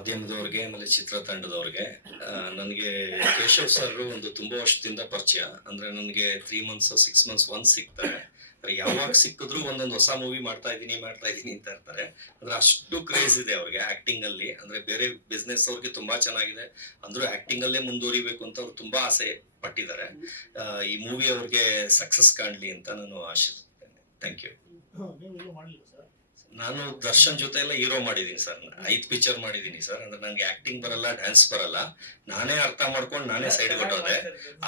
ಮಾಧ್ಯಮದವ್ರಿಗೆ ಆಮೇಲೆ ಚಿತ್ರತಂಡದವ್ರಿಗೆ ನನಗೆ ಕೇಶವ್ ಸರ್ ಒಂದು ತುಂಬಾ ವರ್ಷದಿಂದ ಪರಿಚಯ. ಅಂದ್ರೆ ನನಗೆ ತ್ರೀ ಮಂತ್ಸ್ ಸಿಕ್ಸ್ ಮಂತ್ಸ್ ಒಂದ್ ಸಿಗ್ತಾರೆ. ಯಾವಾಗ ಸಿಕ್ಕಿದ್ರು ಒಂದೊಂದು ಹೊಸ ಮೂವಿ ಮಾಡ್ತಾ ಇದೀನಿ ಮಾಡ್ತಾ ಇದೀನಿ ಅಂತ ಇರ್ತಾರೆ ಅಂದ್ರೆ ಅಷ್ಟು ಕ್ರೇಜ್ ಇದೆ ಅವ್ರಿಗೆ ಆಕ್ಟಿಂಗ್ ಅಲ್ಲಿ. ಅಂದ್ರೆ ಬೇರೆ ಬಿಸ್ನೆಸ್ ಅವ್ರಿಗೆ ತುಂಬಾ ಚೆನ್ನಾಗಿದೆ. ಅಂದ್ರೂ ಆಕ್ಟಿಂಗ್ ಅಲ್ಲೇ ಮುಂದುವರಿಬೇಕು ಅಂತ ಅವ್ರು ತುಂಬಾ ಆಸೆ ಪಟ್ಟಿದ್ದಾರೆ. ಈ ಮೂವಿ ಅವ್ರಿಗೆ ಸಕ್ಸಸ್ ಕಾಣ್ಲಿ ಅಂತ ನಾನು ಆಶಿಸುತ್ತೇನೆ. ಥ್ಯಾಂಕ್ ಯು ನಾನು ದರ್ಶನ್ ಜೊತೆ ಎಲ್ಲ ಹೀರೋ ಮಾಡಿದೀನಿ ಸರ್. ಐದ್ ಪಿಕ್ಚರ್ ಮಾಡಿದೀನಿ ಸರ್. ಅಂದ್ರೆ ನಂಗೆ ಆಕ್ಟಿಂಗ್ ಬರಲ್ಲ ಡ್ಯಾನ್ಸ್ ಬರಲ್ಲ. ನಾನೇ ಅರ್ಥ ಮಾಡ್ಕೊಂಡು ನಾನೇ ಸೈಡ್ ಕೊಟ್ಟೋದೆ.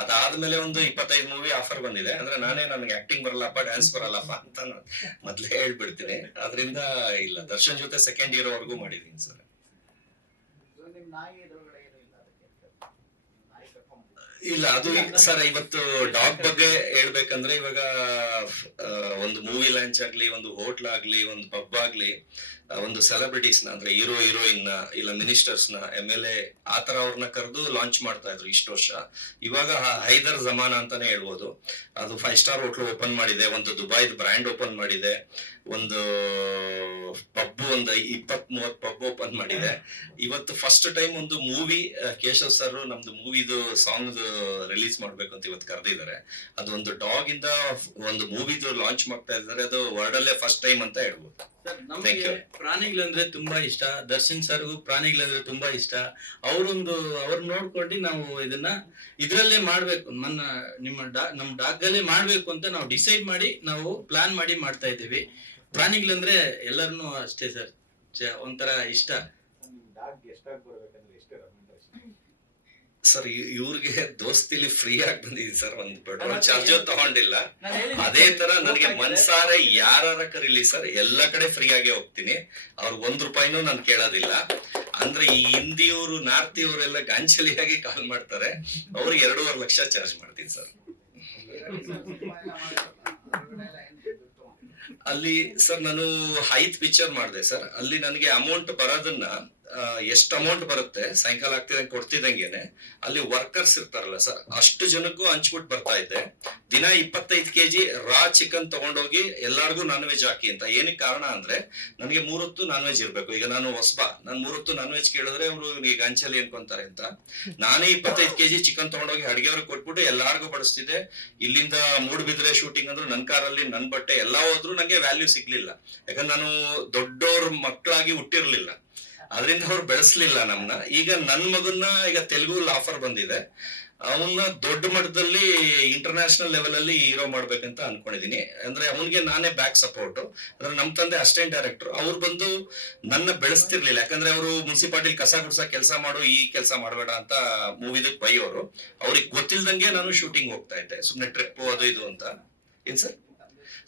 ಅದಾದ್ಮೇಲೆ ಒಂದು ಇಪ್ಪತ್ತೈದು ಮೂವಿ ಆಫರ್ ಬಂದಿದೆ. ಅಂದ್ರೆ ನಾನೇ ನನಗೆ ಆಕ್ಟಿಂಗ್ ಬರಲ್ಲಪ್ಪ ಡ್ಯಾನ್ಸ್ ಬರಲ್ಲಪ್ಪ ಅಂತ ನಾನ್ ಮೊದ್ಲೇ ಹೇಳ್ಬಿಡ್ತೀನಿ. ಅದರಿಂದ ಇಲ್ಲ ದರ್ಶನ್ ಜೊತೆ ಸೆಕೆಂಡ್ ಇಯರ್ ವರೆಗೂ ಮಾಡಿದೀನಿ ಸರ್ ನಿಮ್ ನಾಯಿ ಎದುರುಗಡೆ ಏನು ಇಲ್ಲ, ಅದು ಸರ್, ಇವತ್ತು ಡಾಗ್ ಬಗ್ಗೆ ಹೇಳ್ಬೇಕಂದ್ರೆ ಇವಾಗ ಒಂದು ಮೂವಿ ಲಾಂಚ್ ಆಗ್ಲಿ, ಒಂದು ಹೋಟ್ಲ್ ಆಗ್ಲಿ, ಒಂದು ಪಬ್ ಆಗ್ಲಿ ಒಂದು ಸೆಲೆಬ್ರಿಟೀಸ್ನ, ಅಂದ್ರೆ ಹೀರೋ ಹೀರೋಯಿನ್ ಇಲ್ಲ ಮಿನಿಸ್ಟರ್ಸ್ನ ಎಂ ಎಲ್ ಎ ಆತರ ಅವ್ರನ್ನ ಕರೆದು ಲಾಂಚ್ ಮಾಡ್ತಾ ಇದ್ರು ಇಷ್ಟು ವರ್ಷ. ಇವಾಗ ಹೈದರ್ ಜಮಾನ ಅಂತಾನೆ ಹೇಳ್ಬೋದು. ಅದು ಫೈವ್ ಸ್ಟಾರ್ ಹೋಟ್ಲ್ ಓಪನ್ ಮಾಡಿದೆ, ಒಂದು ದುಬೈದ್ ಬ್ರ್ಯಾಂಡ್ ಓಪನ್ ಮಾಡಿದೆ, ಒಂದು ಪಬ್ ಒಂದು ಇಪ್ಪತ್ ಮೂವತ್ ಪಬ್ ಓಪನ್ ಮಾಡಿದೆ. ಇವತ್ತು ಫಸ್ಟ್ ಟೈಮ್ ಒಂದು ಮೂವಿ ಕೇಶವ್ ಸರ್ ನಮ್ದು ಮೂವಿದು ಸಾಂಗ್ ರಿಲೀಸ್ ಮಾಡ್ಬೇಕು ಅಂತ ಇವತ್ತು ಕರೆದಿದ್ದಾರೆ. ಅದು ಒಂದು ಡಾಗ್ ಇಂದ ಒಂದು ಮೂವಿದು ಲಾಂಚ್ ಮಾಡ್ತಾ ಇದ್ದಾರೆ. ಅದು ವರ್ಲ್ಡ್ ಅಲ್ಲೇ ಫಸ್ಟ್ ಟೈಮ್ ಅಂತ ಹೇಳ್ಬೋದು. ನಮಗೆ ಪ್ರಾಣಿಗಳಂದ್ರೆ ತುಂಬಾ ಇಷ್ಟ. ದರ್ಶನ್ ಸರ್ಗೂ ಪ್ರಾಣಿಗಳಂದ್ರೆ ತುಂಬಾ ಇಷ್ಟ. ಅವರೊಂದು ಅವ್ರ ನೋಡ್ಕೊಂಡು ನಾವು ಇದನ್ನ ಇದ್ರಲ್ಲೇ ಮಾಡ್ಬೇಕು. ನನ್ನ ನಿಮ್ಮ ಡಾ ನಮ್ ಡಾಗ್ ಅಲ್ಲೇ ಮಾಡ್ಬೇಕು ಅಂತ ನಾವು ಡಿಸೈಡ್ ಮಾಡಿ ನಾವು ಪ್ಲಾನ್ ಮಾಡಿ ಮಾಡ್ತಾ ಇದ್ದೀವಿ. ಪ್ರಾಣಿಗಳಂದ್ರೆ ಎಲ್ಲರನ್ನೂ ಅಷ್ಟೇ ಸರ್ ಒಂಥರ ಇಷ್ಟ. ಸರ್ ಇವ್ರಿಗೆ ದೋಸ್ತಿಲಿ ಫ್ರೀ ಆಗಿ ಬಂದಿದ್ದೀನಿ ಸರ್ ಒಂದು ಪೆಟ್ರೋಲ್ ಚಾರ್ಜ್ ತಗೊಂಡಿಲ್ಲ. ಅದೇ ತರ ನನಗೆ ಮನ್ಸಾರೆ ಯಾರ ಕರೀಲಿ ಸರ್ ಎಲ್ಲ ಕಡೆ ಫ್ರೀ ಆಗಿ ಹೋಗ್ತೀನಿ. ಅವ್ರು ಒಂದ್ ರೂಪಾಯಿನೂ ನಾನು ಕೇಳೋದಿಲ್ಲ. ಅಂದ್ರೆ ಈ ಹಿಂದಿಯವರು ನಾರ್ತಿಯವರೆಲ್ಲ ಗಾಂಚಲಿಯಾಗಿ ಕಾಲ್ ಮಾಡ್ತಾರೆ. ಅವ್ರಿಗೆ ಎರಡೂವರೆ ಲಕ್ಷ ಚಾರ್ಜ್ ಮಾಡ್ತೀನಿ ಸರ್. ಅಲ್ಲಿ ಸರ್ ನಾನು ಹೈತ್ ಪಿಕ್ಚರ್ ಮಾಡಿದೆ ಸರ್. ಅಲ್ಲಿ ನನಗೆ ಅಮೌಂಟ್ ಬರೋದನ್ನ ಎಷ್ಟು ಅಮೌಂಟ್ ಬರುತ್ತೆ? ಸಾಯಂಕಾಲ ಆಗ್ತಿದಂಗೆ ಕೊಡ್ತಿದಂಗೆನೆ ಅಲ್ಲಿ ವರ್ಕರ್ಸ್ ಇರ್ತಾರಲ್ಲ ಸರ್ ಅಷ್ಟು ಜನಕ್ಕೂ ಹಂಚ್ಬಿಟ್ಟು ಬರ್ತಾ ಇದ್ದೆ. ದಿನ ಇಪ್ಪತ್ತೈದು ಕೆಜಿ ರಾ ಚಿಕನ್ ತಗೊಂಡೋಗಿ ಎಲ್ಲಾರ್ಗು ನಾನ್ ವೆಜ್ ಹಾಕಿ ಅಂತ. ಏನಕ್ಕೆ ಕಾರಣ ಅಂದ್ರೆ, ನನಗೆ ಮೂರೊತ್ತು ನಾನ್ ವೆಜ್ ಇರ್ಬೇಕು. ಈಗ ನಾನು ಹೊಸಬ, ನಾನು ಮೂರೊತ್ತು ನಾನ್ ವೆಜ್ ಕೇಳಿದ್ರೆ ಅವರು ಈಗ ಗಂಚಲಿ ಅನ್ಕೊಂತಾರೆ ಅಂತ. ನಾನೇ ಇಪ್ಪತ್ತೈದು ಕೆಜಿ ಚಿಕನ್ ತಗೊಂಡೋಗಿ ಅಡಿಗೆಯವ್ರಿಗೆ ಕೊಟ್ಬಿಟ್ಟು ಎಲ್ಲಾರ್ಗು ಬಡಿಸ್ತಿದ್ದೆ. ಇಲ್ಲಿಂದ ಮೂಡ್ಬಿದ್ರೆ ಶೂಟಿಂಗ್ ಅಂದ್ರೆ ನನ್ ಕಾರಲ್ಲಿ, ನನ್ ಬಟ್ಟೆ ಎಲ್ಲಾ ಹೋದ್ರು ನಂಗೆ ವ್ಯಾಲ್ಯೂ ಸಿಗ್ಲಿಲ್ಲ. ಯಾಕಂದ್ರೆ ನಾನು ದೊಡ್ಡವ್ರ ಮಕ್ಕಳಾಗಿ ಹುಟ್ಟಿರ್ಲಿಲ್ಲ. ಅದರಿಂದ ಅವ್ರು ಬೆಳೆಸ್ಲಿಲ್ಲ ನಮ್ನ. ಈಗ ನನ್ ಮಗನ್ನ ಈಗ ತೆಲುಗು ಆಫರ್ ಬಂದಿದೆ. ಅವನ್ನ ದೊಡ್ಡ ಮಟ್ಟದಲ್ಲಿ ಇಂಟರ್ನ್ಯಾಷನಲ್ ಲೆವೆಲ್ ಅಲ್ಲಿ ಹೀರೋ ಮಾಡ್ಬೇಕಂತ ಅನ್ಕೊಂಡಿದೀನಿ. ಅಂದ್ರೆ ಅವನಿಗೆ ನಾನೇ ಬ್ಯಾಕ್ ಸಪೋರ್ಟ್ ಅಂದ್ರೆ ನಮ್ ತಂದೆ ಅಸಿಸ್ಟೆಂಟ್ ಡೈರೆಕ್ಟರ್ ಅವ್ರು ಬಂದು ನನ್ನ ಬೆಳೆಸ್ತಿರ್ಲಿಲ್ಲ. ಯಾಕಂದ್ರೆ ಅವರು ಮುನ್ಸಿಪಾಲಿಟಿ ಕಸ ಗುಡ್ಸ ಕೆಲಸ ಮಾಡು, ಈ ಕೆಲಸ ಮಾಡಬೇಡ ಅಂತ ಮೂವಿದಕ್ ಬೈಯೋರು. ಅವ್ರಿಗೆ ಗೊತ್ತಿಲ್ದಂಗೆ ನಾನು ಶೂಟಿಂಗ್ ಹೋಗ್ತಾ ಇದ್ದೆ. ಸುಮ್ನೆ ಟ್ರಿಪ್ ಅದು ಇದು ಅಂತ. ಏನ್ sir?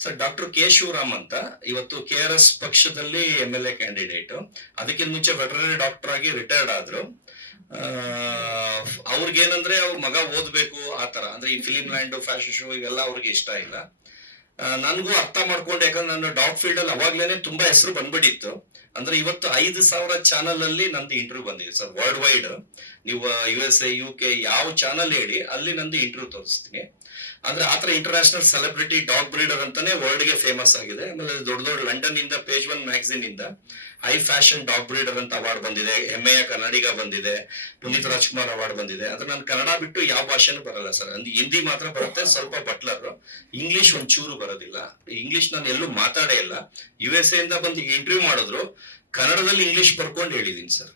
Sir doctor K Shivaram ಅಂತ ಇವತ್ತು ಕೆ ಆರ್ ಎಸ್ ಪಕ್ಷದಲ್ಲಿ ಎಂ ಎಲ್ ಎ ಕ್ಯಾಂಡಿಡೇಟ್ ಅದಕ್ಕಿಂತ ಮುಂಚೆ ವೆಟರನರಿ ಡಾಕ್ಟರ್ ಆಗಿ ರಿಟೈರ್ಡ್ ಆದ್ರು. ಅವ್ರಿಗೇನಂದ್ರೆ ಅವ್ರ ಮಗ ಓದ್ಬೇಕು ಆತರ ಅಂದ್ರೆ ಈ ಫಿಲಿಂ ಲ್ಯಾಂಡ್ ಫ್ಯಾಷನ್ ಶೋ ಇವೆಲ್ಲ ಅವ್ರಿಗೆ ಇಷ್ಟ ಇಲ್ಲ. ನನ್ಗೂ ಅರ್ಥ ಮಾಡ್ಕೊಂಡು. ಯಾಕಂದ್ರೆ ನನ್ನ ಡಾಗ್ ಫೀಲ್ಡ್ ಅಲ್ಲಿ ಅವಾಗ್ಲೇನೆ ತುಂಬಾ ಹೆಸರು ಬಂದ್ಬಿಟ್ಟಿತ್ತು. ಅಂದ್ರೆ ಇವತ್ತು ಐದು ಸಾವಿರ ಚಾನಲ್ ಅಲ್ಲಿ ನಂದು ಇಂಟರ್ವ್ಯೂ ಬಂದಿದೆ ಸರ್ ವರ್ಲ್ಡ್ ವೈಡ್ ನೀವು U S A U K ಯಾವ ಚಾನಲ್ ಹೇಳಿ, ಅಲ್ಲಿ ನಂದು ಇಂಟರ್ವ್ಯೂ ತೋರಿಸ್ತೀನಿ. ಅಂದ್ರೆ ಆತರ ಇಂಟರ್ನ್ಯಾಷನಲ್ ಸೆಲೆಬ್ರಿಟಿ ಡಾಗ್ ಬ್ರೀಡರ್ ಅಂತಾನೆ ವರ್ಲ್ಡ್ಗೆ ಫೇಮಸ್ ಆಗಿದೆ. ಆಮೇಲೆ ದೊಡ್ಡ ದೊಡ್ಡ ಲಂಡನ್ ಇಂದ ಪೇಜ್ ಒನ್ ಮ್ಯಾಗಝಿನ್ ಇಂದ ಹೈ ಫ್ಯಾಷನ್ ಡಾಗ್ ಬ್ರೀಡರ್ ಅಂತ ಅವಾರ್ಡ್ ಬಂದಿದೆ. ಹೆಮ್ಮೆಯ ಕನ್ನಡಿಗ ಬಂದಿದೆ. ಪುನೀತ್ ರಾಜ್ಕುಮಾರ್ ಅವಾರ್ಡ್ ಬಂದಿದೆ. ಅಂದ್ರೆ ನಾನು ಕನ್ನಡ ಬಿಟ್ಟು ಯಾವ ಭಾಷೆನೂ ಬರಲ್ಲ ಸರ್. ಅಂದ್ರೆ ಹಿಂದಿ ಮಾತ್ರ ಬರುತ್ತೆ, ಸ್ವಲ್ಪ ಬಟ್ಲರ್ ಇಂಗ್ಲಿಷ್ ಒಂಚೂರು ಬರೋದಿಲ್ಲ. ಇಂಗ್ಲಿಷ್ ನಾನು ಎಲ್ಲೂ ಮಾತಾಡೇ ಇಲ್ಲ. ಯು ಎಸ್ ಎ ಇಂದ ಬಂದು ಇಂಟರ್ವ್ಯೂ ಮಾಡಿದ್ರು, ಕನ್ನಡದಲ್ಲಿ ಇಂಗ್ಲಿಷ್ ಬರ್ಕೊಂಡು ಹೇಳಿದೀನಿ ಸರ್.